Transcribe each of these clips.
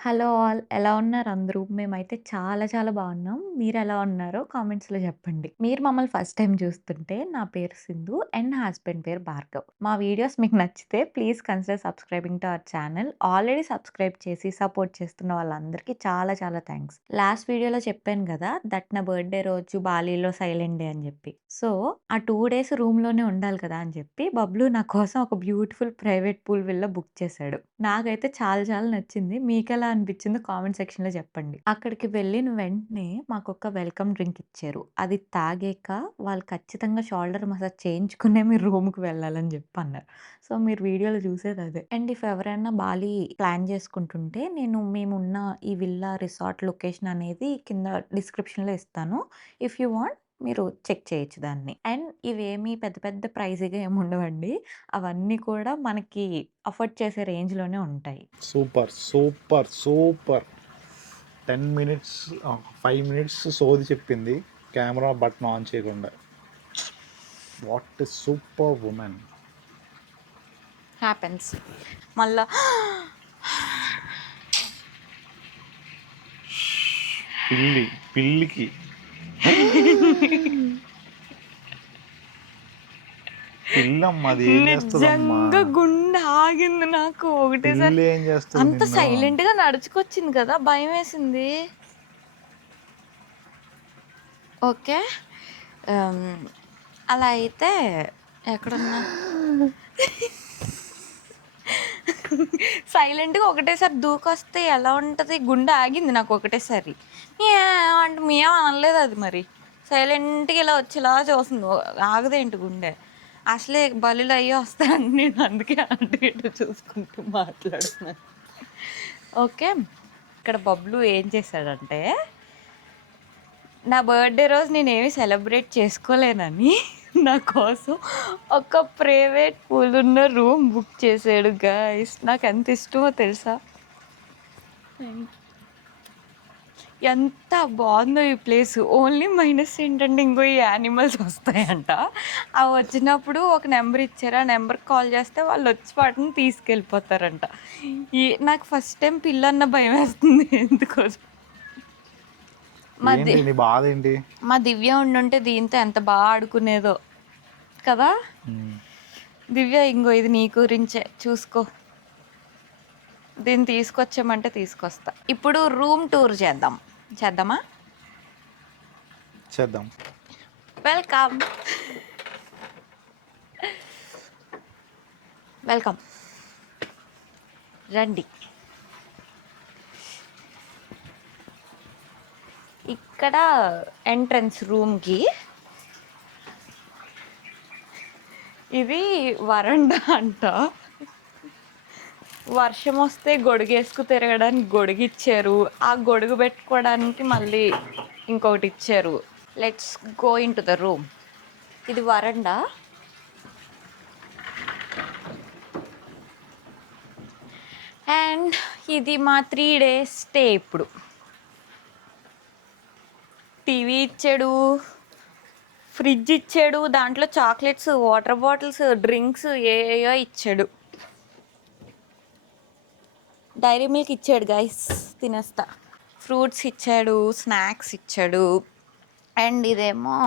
Hello all. ఎలా ఉన్నారు అందరూ? మేమైతే చాలా చాలా బాగున్నాం. మీరెలా ఉన్నారో కామెంట్స్‌లో చెప్పండి. మీరు మమ్మల్ని ఫస్ట్ టైమ్ చూస్తుంటే నా పేరు సింధు అండ్ నా హస్బెండ్ పేరు భార్గవ్. మా వీడియోస్ మీకు నచ్చితే please consider subscribing to our channel. Already subscribe చేసి సపోర్ట్ చేస్తున్న వాళ్ళందరికీ చాలా చాలా థాంక్స్. లాస్ట్ వీడియోలో చెప్పాను కదా! దట్ నా బర్త్‌డే రోజు బాలీలో సైలెంట్ డే అని చెప్పి. సో, ఆ 2 డేస్ రూమ్‌లోనే ఉండాలి కదా అని చెప్పి బబ్లు నా కోసం ఒక beautiful private pool villa book చేశాడు. నాకైతే చాలా చాలా నచ్చింది. మీకెలా అనిపించిందో కామెంట్ సెక్షన్‌లో చెప్పండి. అక్కడికి వెళ్ళిన వెంటనే మాకొక వెల్కమ్ డ్రింక్ ఇచ్చారు. అది తాగాక వాళ్ళు ఖచ్చితంగా షోల్డర్ మసాజ్ చేయించుకునే మీరు రూమ్‌కి వెళ్ళాలని జెప్పి అన్నారు. సో, మీరు వీడియోలో చూసేది అదే. అండ్ ఇఫ్ ఎవరైనా బాలి ప్లాన్ చేసుకుంటుంటే మేమున్న ఈ విల్లా రిసార్ట్ లొకేషన్ అనేది కింద డిస్క్రిప్షన్‌లో ఇస్తాను. ఇఫ్ యూ వాంట్ మీరు చెక్ చేయొచ్చు దాన్ని. అండ్ ఇవేమి పెద్ద పెద్ద ప్రైజీగా ఏమి ఉండవండి. అవన్నీ కూడా మనకి అఫోర్డ్ చేసే రేంజ్‌లోనే ఉంటాయి. Super super super 10 minutes 5 minutes సోది చెప్పింది కెమెరా బటన్ ఆన్ చేయకుండా. What a super women. Happens. మళ్ళా పిల్లికి పిల్లమ్మ అది ఏం చేస్తుందమ్మా? నిజంగా గుండె ఆగింది నాకు ఒకటేసారి. పిల్లి ఏం చేస్తుంది అంత నిన్ను? సైలెంట్‌గా నడుచుకొచ్చింది కదా! భయమేసింది. ఓకే. అలా అయితే ఎక్కడున్నా సైలెంట్‌గా ఒకటేసారి దూకొస్తే ఎలా ఉంటది? గుండె ఆగింది నాకు ఒకటేసారి. మియావ్ అంటే మియావ్ అనలేదు అది మరి. సైలెంట్‌గా ఇలా వచ్చి ఇలా చూస్తుంది. ఆగదేంటి గుండె? అసలే బలులు అయ్యి వస్తాయని నేను అందుకే అటు ఇటు చూసుకుంటూ మాట్లాడుతున్నాను. ఓకే. ఇక్కడ బబ్లు ఏం చేశాడంటే, నా బర్త్‌డే రోజు నేనేమి సెలబ్రేట్ చేసుకోలేనని నా కోసం ఒక ప్రైవేట్ పూల్ ఉన్న రూమ్ బుక్ చేసాడు గైస్. నాకెంత ఇష్టమో తెలుసా? ఎంత బాగుందో ఈ ప్లేస్. ఓన్లీ మైనస్ ఏంటంటే ఇంకో ఈ యానిమల్స్ వస్తాయంట. అవి వచ్చినప్పుడు ఒక నెంబర్ ఇచ్చారు. ఆ నెంబర్కి కాల్ చేస్తే వాళ్ళు వచ్చి వాటిని తీసుకెళ్ళిపోతారంట. నాకు ఫస్ట్ టైం పిల్లన్న భయం వేస్తుంది ఎందుకో. మా ది ఏంటి నీ బాధ ఏంటి? మా దివ్య ఉండుంటే దీంతో ఎంత బాగా ఆడుకునేదో కదా. దివ్య ఇంగో ఇది నీ గురించే చూసుకో. దీన్ని తీసుకొచ్చామంటే తీసుకొస్తా. ఇప్పుడు రూమ్ టూర్ చేద్దామా? చేద్దాం. వెల్కమ్. వెల్కమ్, రండి. ఇక్కడ ఎంట్రన్స్ రూమ్కి. ఇది వరండా అంట. వర్షం వస్తే గొడుగేసుకు తిరగడానికి గొడుగు ఇచ్చారు. ఆ గొడుగు పెట్టుకోవడానికి మళ్ళీ ఇంకొకటి ఇచ్చారు. Let's go in to the room. ఇది వరండా. అండ్ ఇది మా 3 days స్టే. ఇప్పుడు టీవీ ఇచ్చాడు, ఫ్రిడ్జ్ ఇచ్చాడు, దాంట్లో చాక్లెట్స్, వాటర్ బాటిల్స్, డ్రింక్స్ ఏయో ఇచ్చాడు. డైరీ మిల్క్ ఇచ్చాడు గైస్, తినేస్తా. ఫ్రూట్స్ ఇచ్చాడు, స్నాక్స్ ఇచ్చాడు. అండ్ ఇదేమో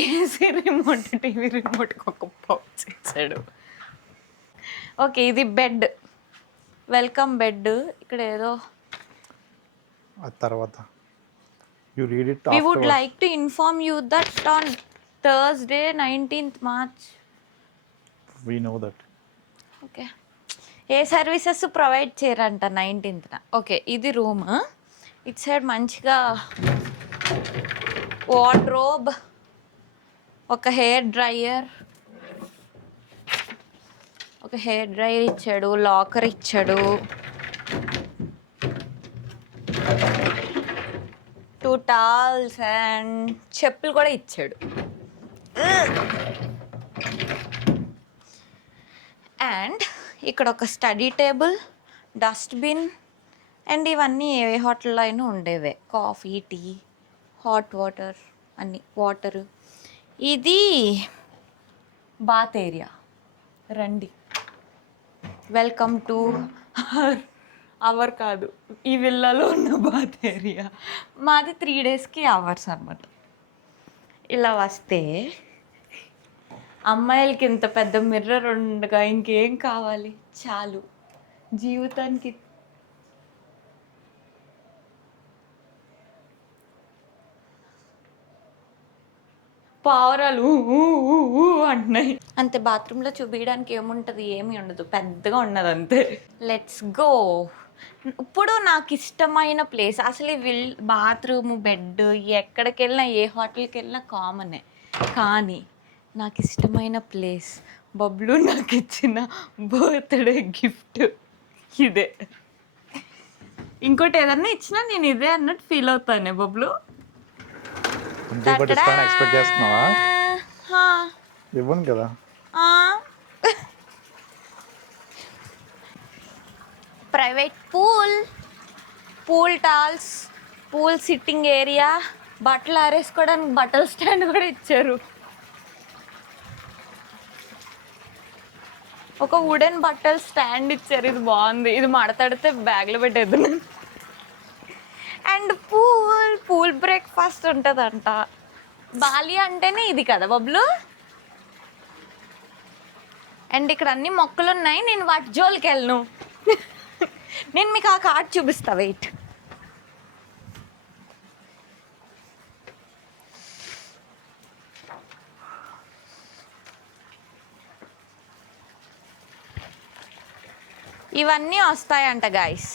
ఏసీ రిమోట్, టీవీ రిమోట్కి ఒక పౌచ్ ఇచ్చాడు. ఓకే, ఇది బెడ్. Welcome bed. ఇక్కడ ఏదో ఆ తర్వాత you read it We would afterwards. like to inform you that on Thursday, 19th March. We know that. Okay. ఏ సర్వీసెస్ ప్రొవైడ్ చేయరంట 19th. ఓకే, ఇది రూమ్. ఇటు సైడ్ మంచిగా వార్డ్రోబ్, ఒక హెయిర్ డ్రైయర్ ఇచ్చాడు, లాకర్ ఇచ్చాడు, 2 towels అండ్ చెప్పులు కూడా ఇచ్చాడు. అండ్ ఇక్కడ ఒక స్టడీ టేబుల్, డస్ట్బిన్. అండ్ ఇవన్నీ ఏ హోటల్లో అయినా ఉండేవే. కాఫీ, టీ, హాట్ వాటర్, అన్నీ వాటరు. ఇది బాత్ ఏరియా. రండి, వెల్కమ్ టు అవర్ కాదు, ఈ విల్లాలో ఉన్న బాత్ ఏరియా మాది 3 డేస్కి అవర్స్ అనమాట. ఇలా వస్తే అమ్మాయిలకి ఇంత పెద్ద మిర్రర్ ఉండగా ఇంకేం కావాలి, చాలు జీవితానికి. పావురాలు అంటున్నాయి అంతే. బాత్రూంలో చూపించడానికి ఏముంటుంది, ఏమి ఉండదు, పెద్దగా ఉన్నది అంతే. Let's go. ఇప్పుడు నాకు ఇష్టమైన ప్లేస్ అసలు బాత్రూమ్, బెడ్, ఎక్కడికి వెళ్ళినా ఏ హోటల్కి వెళ్ళినా కామనే. కానీ నాకు ఇష్టమైన ప్లేస్ బబ్లు నాకు ఇచ్చిన బర్త్డే గిఫ్ట్ ఇదే. ఇంకోటి ఏదన్నా ఇచ్చినా నేను ఇదే అన్నట్టు ఫీల్ అవుతానే బబ్లు. ఎక్స్పెక్ట్ చేస్తున్నావా? ఇవ్వను కదా. Private pool towels, pool sitting area, బట్టలు ఆరేసుకోవడానికి బట్టల స్టాండ్ కూడా ఇచ్చారు. ఒక వుడెన్ బట్టల స్టాండ్ ఇచ్చారు, ఇది బాగుంది. ఇది మడతడితే బ్యాగ్లో పెట్టేద్దాను. అండ్ పూల్ బ్రేక్ఫాస్ట్ ఉంటుందంట. బాలి అంటేనే ఇది కదా బబ్లు. అండ్ ఇక్కడ అన్ని మొక్కలు ఉన్నాయి, నేను వాటి జోలికి వెళ్ళను. నేను మీకు ఆ కార్డ్ చూపిస్తా, వెయిట్. ఇవన్నీ వస్తాయంట గాయస్.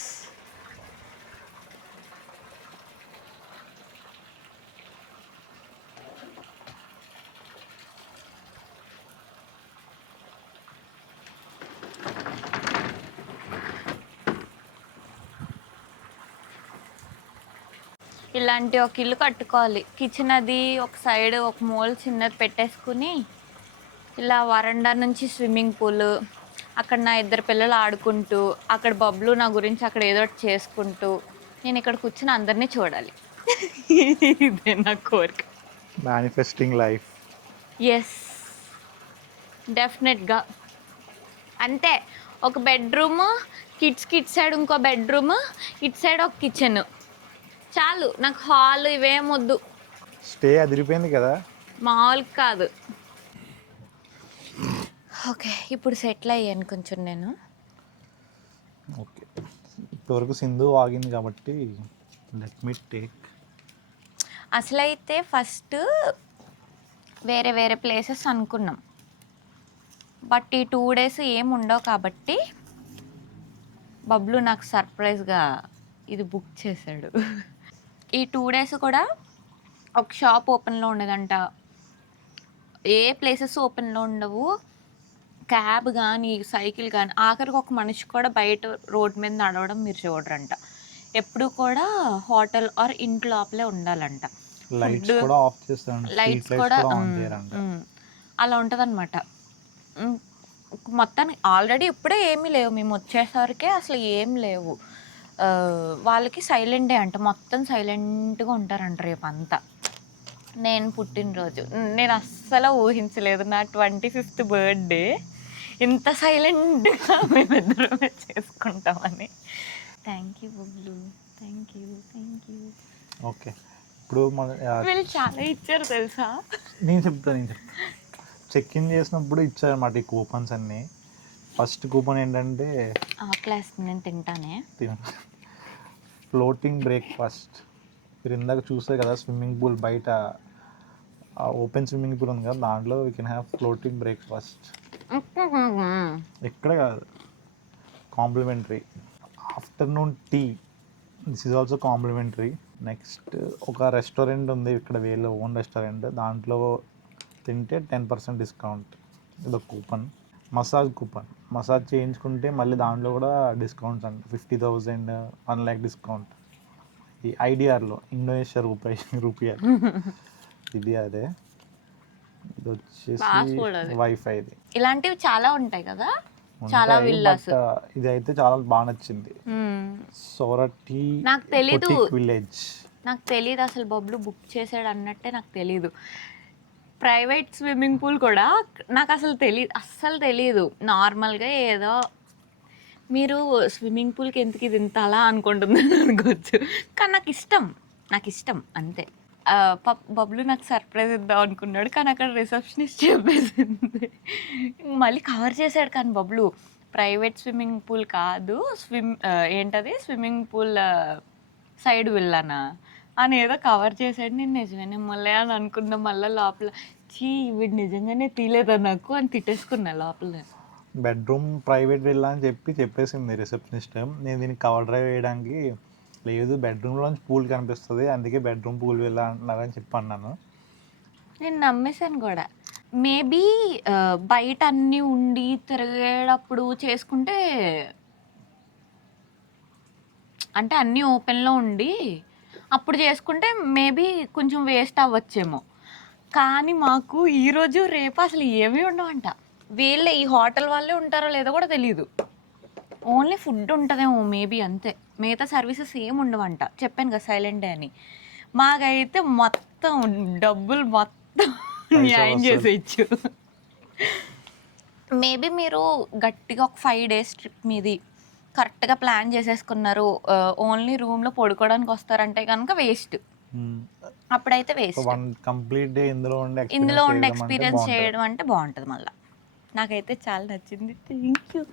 ఇలాంటి ఒక ఇల్లు కట్టుకోవాలి. కిచెన్ అది ఒక సైడ్, ఒక మూల చిన్నది పెట్టేసుకుని, ఇలా వరండా నుంచి స్విమ్మింగ్ పూల్, అక్కడ నా 2 పిల్లలు ఆడుకుంటూ, అక్కడ బబ్లు నా గురించి అక్కడ ఏదో ఒకటి చేసుకుంటూ, నేను ఇక్కడ కూర్చుని అందరినీ చూడాలి. ఇదే నా కోరిక. Manifesting life. ఎస్, డెఫినెట్గా అంతే. ఒక బెడ్రూమ్, కిడ్స్ సైడ్ ఇంకో బెడ్రూమ్, ఇటు సైడ్ ఒక కిచెన్, చాలు నాకు. హాల్ ఇవేం వద్దు. స్టే అదిరిపోయింది కదా, మామూలుగా కాదు. ఓకే, ఇప్పుడు సెటిల్ అయ్యాను కొంచెం నేను. ఓకే, ఇప్పటివరకు సింధు ఆగింది కాబట్టి లెట్ మీ టేక్. అసలైతే ఫస్ట్ వేరే వేరే ప్లేసెస్ అనుకున్నాం, బట్ ఈ 2 డేస్ ఏం ఉండవు కాబట్టి బబ్లు నాకు సర్ప్రైజ్గా ఇది బుక్ చేశాడు. ఈ 2 డేస్ కూడా ఒక షాప్ ఓపెన్లో ఉండదంట, ఏ ప్లేసెస్ ఓపెన్లో ఉండవు, క్యాబ్ కానీ సైకిల్ కానీ, ఆఖరికి ఒక మనిషి కూడా బయట రోడ్ మీద నడవడం మీరు చూడరంట. ఎప్పుడు కూడా హోటల్ ఆర్ ఇంటి లోపలే ఉండాలంట. లైట్స్ కూడా ఆఫ్ చేస్తారంట, లైట్స్ కూడా అలా ఉంటుంది అనమాట. మొత్తానికి ఆల్రెడీ ఇప్పుడే ఏమీ లేవు, మేము వచ్చేసరికి అసలు ఏం లేవు. వాళ్ళకి సైలెంట్ డే అంట, మొత్తం సైలెంట్గా ఉంటారంట రేపు అంతా. నేను పుట్టినరోజు, నేను అస్సలు ఊహించలేదు నా 25th బర్త్డే ఇంత సైలెంట్గా మేమిద్దరమే చేసుకుంటామని. Thank you Bablu, thank you. Okay, ఇప్పుడు వీళ్ళు చాలా ఇచ్చారు తెలుసా. నేను చెప్తాను. చెక్ ఇన్ చేసినప్పుడు ఇచ్చారన్నమాట ఈ కూపన్స్ అన్నీ. ఫస్ట్ కూపన్ ఏంటంటే క్లాస్ నేను తింటానే, ఫ్లోటింగ్ బ్రేక్ఫాస్ట్. మీరు ఇందాక చూసారు కదా స్విమ్మింగ్ పూల్ బయట, ఓపెన్ స్విమ్మింగ్ పూల్ ఉంది కదా, దాంట్లో we can have floating breakfast. ఎక్కడ కాదు, complimentary. Afternoon tea, this is also complimentary. Next ఒక రెస్టారెంట్ ఉంది ఇక్కడ, వీళ్ళ ఓన్ రెస్టారెంట్, దాంట్లో తింటే 10% డిస్కౌంట్. ఇదొక కూపన్. మసాజ్ కూపన్, మసాజ్ చేయించుకుంటే మళ్ళీ దాంట్లో కూడా డిస్కౌంట్స్ అండి, 50,000, 1 lakh డిస్కౌంట్. ఈ ఐడిఆర్లో, ఇండోనేషియా రూపాయ ఇది అదే. ఇది వచ్చేసి వైఫైది. ఇలాంటివి చాలా ఉంటాయి కదా, చాలా విల్లాస్. ఇది అయితే చాలా బాగా నచ్చింది. సోరటి నాకు తెలీదు, విలేజ్. నాకు తెలీదు అసలు బబ్లు బుక్ చేసాడు అన్నట్టే నాకు తెలీదు. ప్రైవేట్ స్విమ్మింగ్ పూల్ కూడా నాకు అసలు అస్సలు తెలీదు. నార్మల్గా ఏదో మీరు స్విమ్మింగ్ పూల్‌కి ఎందుకు ఇది ఇంత అలా అనుకుంటుందని అనుకోవచ్చు. కానీ నాకిష్టం అంతే. బబ్లు నాకు సర్ప్రైజ్ ఇద్దాం అనుకున్నాడు. కానీ అక్కడ రిసెప్షనిస్ట్ చెప్పేసింది. మళ్ళీ కవర్ చేసాడు కానీ బబ్లు. ప్రైవేట్ స్విమ్మింగ్ పూల్ కాదు. ఏంటది స్విమ్మింగ్ పూల్ సైడ్ విల్లానా అని ఏదో కవర్ చేసాడు. నేను నిజమేనేమోలే అని అనుకున్నా. మళ్ళా లోపల ఛీ! వీడు నిజంగానే తీయలేదా నాకు అని తిట్టేసుకున్నా లోపల నేను. బెడ్రూమ్ ప్రైవేట్ విల్లా అని చెప్పేసింది రిసెప్షనిస్ట్. నేను దీనికి కవర్ డ్రైవ్ వేయడానికి లేదు బెడ్రూమ్‌లోంచి పూల్ కనిపిస్తది. అందుకే బెడ్రూమ్ పూల్ విల్లా అంటున్నారని చెప్పి అన్నాను. నేను నమ్మేసాను గూడా. మేబీ బయట అన్నీ ఉండి తిరిగేటప్పుడు చేసుకుంటే అంటే అన్నీ ఓపెన్‌లో ఉండి అప్పుడు చేసుకుంటే మేబీ కొంచెం వేస్ట్ అవ్వచ్చేమో. కానీ మాకు ఈరోజు, రేపు అసలు ఏమీ ఉండవంట. వీళ్ళే ఈ హోటల్ వాళ్ళే ఉంటారో లేదో కూడా తెలీదు. ఓన్లీ ఫుడ్ ఉంటదేమో మేబీ అంతే. మిగతా సర్వీసెస్ ఏమి ఉండవంట. చెప్పాను కదా సైలెంట్ డే అని. మాకైతే మొత్తం డబ్బులు మొత్తం న్యాయం చేసేయచ్చు. మేబీ మీరు గట్టిగా ఒక 5 డేస్ ట్రిప్ మీది కరెక్ట్‌గా ప్లాన్ చేసేసుకున్నారు. ఓన్లీ రూమ్‌లో పడుకోవడానికి వస్తారంటే గనుక వేస్ట్. అప్పుడైతే వేస్ట్. వన్ కంప్లీట్ డే ఇందులో ఇందులో ఉండి ఉండి ఎక్స్‌పీరియన్స్ చేయడం అంటే బావుంటది మళ్ళా. నాకైతే చాలా నచ్చింది. Thank you.